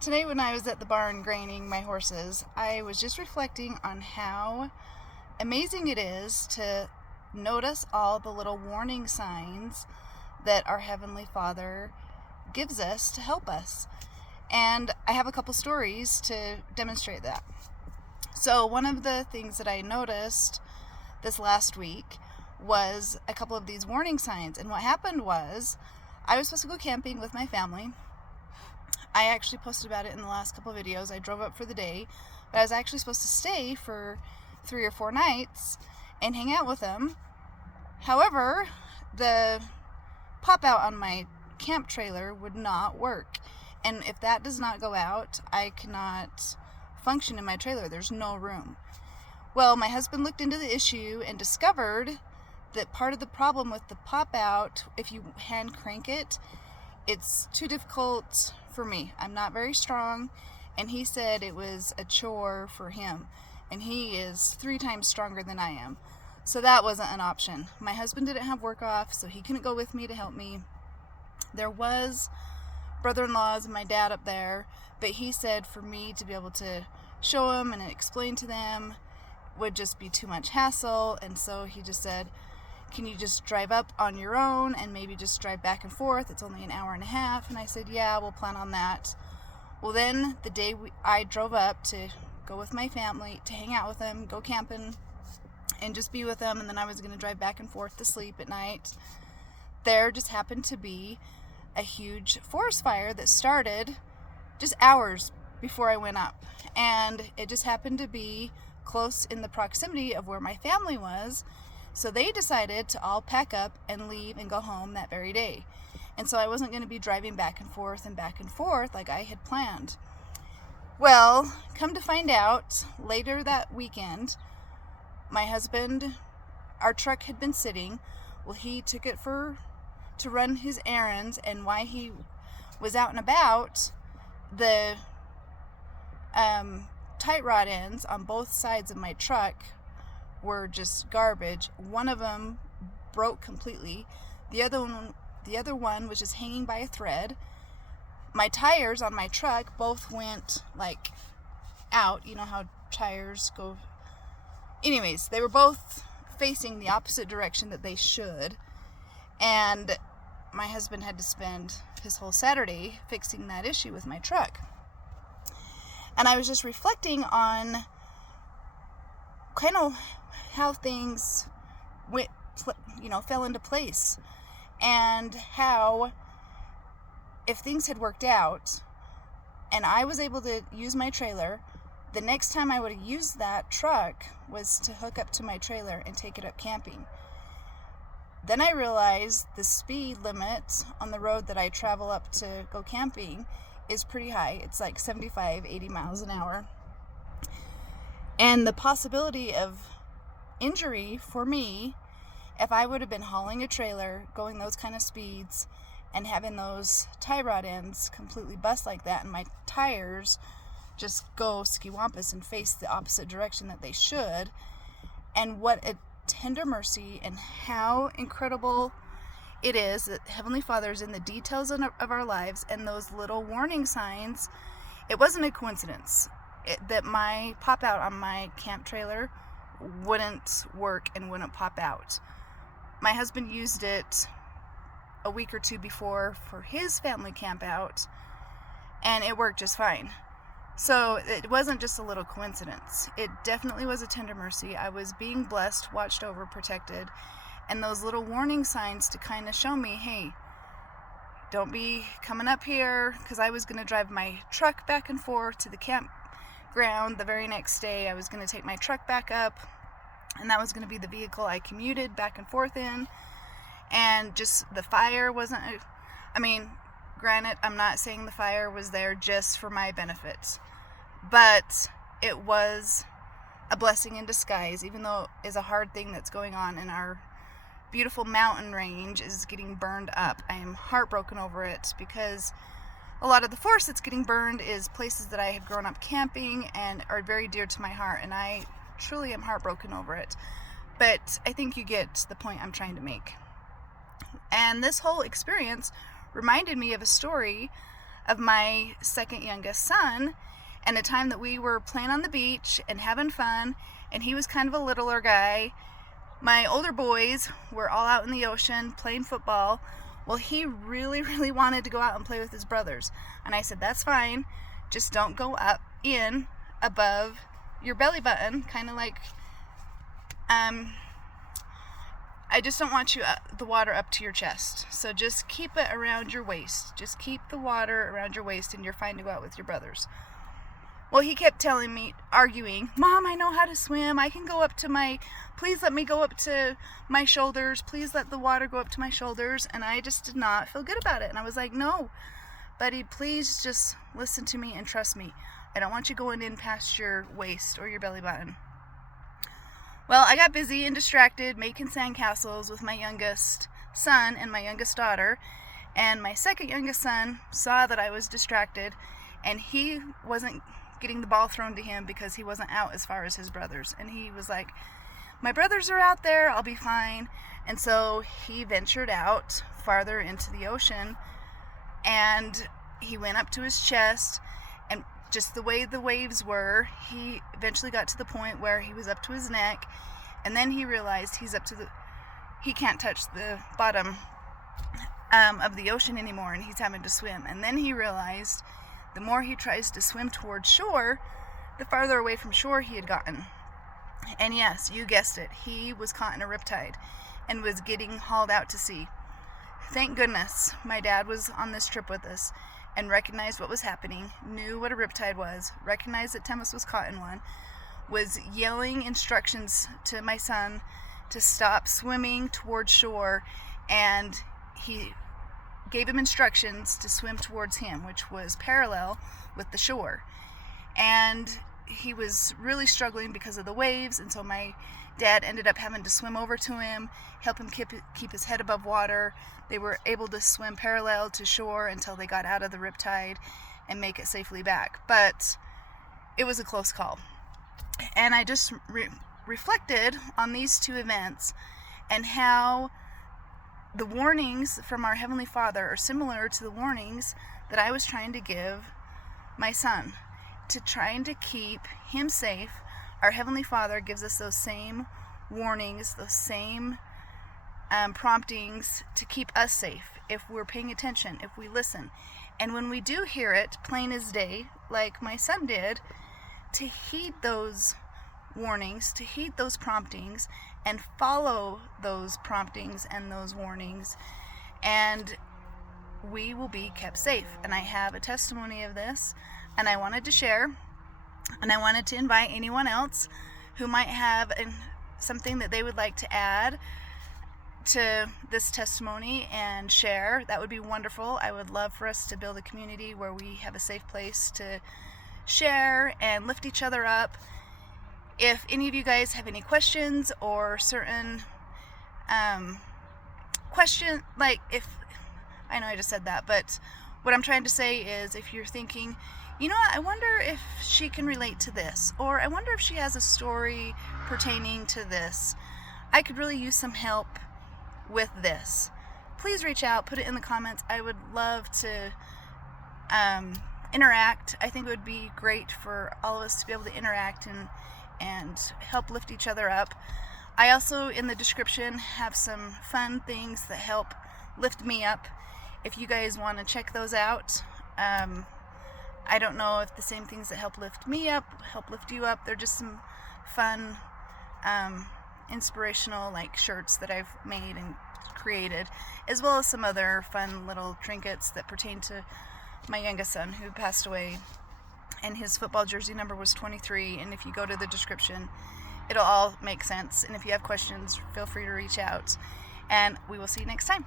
Today when I was at the barn graining my horses, I was just reflecting on how amazing it is to notice all the little warning signs that our Heavenly Father gives us to help us. And I have a couple stories to demonstrate that. So one of the things that I noticed this last week was a couple of these warning signs. And what happened was I was supposed to go camping with my family. I actually posted about it in the last couple of videos. I drove up for the day, but I was actually supposed to stay for 3 or 4 nights and hang out with them. However, the pop out on my camp trailer would not work. And if that does not go out, I cannot function in my trailer. There's no room. Well, my husband looked into the issue and discovered that part of the problem with the pop out, if you hand crank it, it's too difficult for me. I'm not very strong, and he said it was a chore for him, and he is 3 times stronger than I am. So that wasn't an option. My husband didn't have work off, so he couldn't go with me to help me. There was brother-in-laws and my dad up there, but he said for me to be able to show him and explain to them would just be too much hassle, and so he just said, can you just drive up on your own and maybe just drive back and forth? It's only an hour and a half. And I said, yeah, we'll plan on that. Well, then the day I drove up to go with my family, to hang out with them, go camping, and just be with them, and then I was going to drive back and forth to sleep at night, there just happened to be a huge forest fire that started just hours before I went up. And it just happened to be close in the proximity of where my family was. So they decided to all pack up and leave and go home that very day. And so I wasn't going to be driving back and forth like I had planned. Well, come to find out, later that weekend, my husband, our truck had been sitting. Well, he took it to run his errands, and while he was out and about, the tight rod ends on both sides of my truck were just garbage. One of them broke completely. The other one was just hanging by a thread. My tires on my truck both went like out. You know how tires go. Anyways, they were both facing the opposite direction that they should. And my husband had to spend his whole Saturday fixing that issue with my truck. And I was just reflecting on kind of how things fell into place, and how if things had worked out and I was able to use my trailer, the next time I would have used that truck was to hook up to my trailer and take it up camping. Then I realized the speed limit on the road that I travel up to go camping is pretty high. It's like 75, 80 miles an hour. And the possibility of injury for me, if I would have been hauling a trailer, going those kind of speeds, and having those tie rod ends completely bust like that, and my tires just go skiwampus and face the opposite direction that they should, and what a tender mercy and how incredible it is that Heavenly Father is in the details of our lives, and those little warning signs. It wasn't a coincidence that my pop out on my camp trailer wouldn't work and wouldn't pop out. My husband used it a week or 2 before for his family camp out, and it worked just fine. So it wasn't just a little coincidence. It definitely was a tender mercy. I was being blessed, watched over, protected, and those little warning signs to kind of show me, hey, don't be coming up here, because I was going to drive my truck back and forth to the campground the very next day. I was going to take my truck back up, and that was going to be the vehicle I commuted back and forth in. And just the fire wasn't, granted, I'm not saying the fire was there just for my benefit, but it was a blessing in disguise, even though it is a hard thing that's going on, and our beautiful mountain range is getting burned up. I am heartbroken over it, because a lot of the forest that's getting burned is places that I had grown up camping and are very dear to my heart, and I truly am heartbroken over it. But I think you get the point I'm trying to make. And this whole experience reminded me of a story of my second youngest son, and a time that we were playing on the beach and having fun, and he was kind of a littler guy. My older boys were all out in the ocean playing football. Well, he really, really wanted to go out and play with his brothers. And I said, that's fine. Just don't go up in above your belly button, kind of like, I just don't want the water up to your chest. So just keep it around your waist. Just keep the water around your waist and you're fine to go out with your brothers. Well, he kept telling me, arguing, Mom, I know how to swim. I can go up to please let me go up to my shoulders. Please let the water go up to my shoulders. And I just did not feel good about it. And I was like, no, buddy, please just listen to me and trust me. I don't want you going in past your waist or your belly button. Well, I got busy and distracted making sandcastles with my youngest son and my youngest daughter. And my second youngest son saw that I was distracted, and he wasn't getting the ball thrown to him because he wasn't out as far as his brothers. And he was like, my brothers are out there, I'll be fine. And so he ventured out farther into the ocean, and he went up to his chest, and just the way the waves were, he eventually got to the point where he was up to his neck, and then he realized he can't touch the bottom of the ocean anymore, and he's having to swim. And then he realized the more he tries to swim towards shore, the farther away from shore he had gotten. And yes, you guessed it, he was caught in a riptide and was getting hauled out to sea. Thank goodness my dad was on this trip with us and recognized what was happening, knew what a riptide was, recognized that Temis was caught in one, was yelling instructions to my son to stop swimming towards shore, and he gave him instructions to swim towards him, which was parallel with the shore. And he was really struggling because of the waves, and so my dad ended up having to swim over to him, help him keep his head above water. They were able to swim parallel to shore until they got out of the riptide and make it safely back. But it was a close call. And I just reflected on these two events and how the warnings from our Heavenly Father are similar to the warnings that I was trying to give my son, to trying to keep him safe. Our Heavenly Father gives us those same warnings, those same promptings to keep us safe if we're paying attention, if we listen. And when we do hear it plain as day, like my son did, to heed those warnings, to heed those promptings, and follow those promptings and those warnings, and we will be kept safe. And I have a testimony of this, and I wanted to share, and I wanted to invite anyone else who might have something that they would like to add to this testimony and share. That would be wonderful. I would love for us to build a community where we have a safe place to share and lift each other up. If any of you guys have any questions or certain question, like if, I know I just said that, but what I'm trying to say is if you're thinking, you know what, I wonder if she can relate to this, or I wonder if she has a story pertaining to this, I could really use some help with this, please reach out, put it in the comments. I would love to interact. I think it would be great for all of us to be able to interact and help lift each other up. I also, in the description, have some fun things that help lift me up. If you guys want to check those out, I don't know if the same things that help lift me up help lift you up. They're just some fun, inspirational like shirts that I've made and created, as well as some other fun little trinkets that pertain to my youngest son who passed away, and his football jersey number was 23. And if you go to the description, it'll all make sense. And if you have questions, feel free to reach out, and we will see you next time.